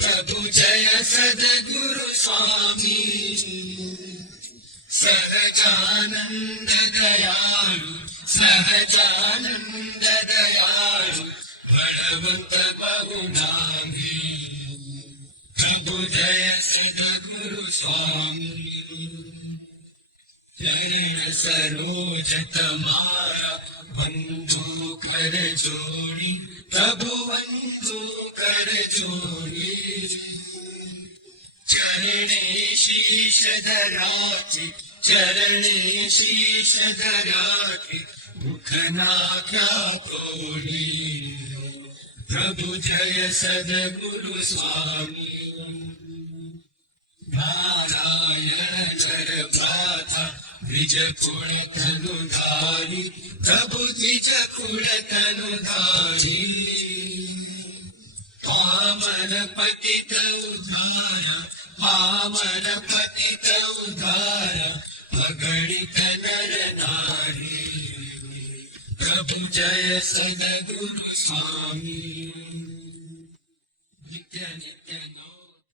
प्रभु जय सद्गुरु स्वामी सहजानंद दयालु सहजानंद दयालु बलवंत बहुनामी प्रभु जय सद्गुरु स्वामी चरण सरोज तमारा बंधु कर जोड़ी प्रभु बंधु कर जोड़ी चरणे शीश धराति चरणे शीश धराति मुखना क्या तोड़ी प्रभु जय सद्गुरु स्वामी नारायण भ्राता द्विज कुल तनुधारी प्रभु द्विज कुल तनुधारी पावन पतित उद्धारा पावन पतित उद्धारा अगणित नर नारी प्रभु जय सद्गुरु स्वामी नित्य नित्य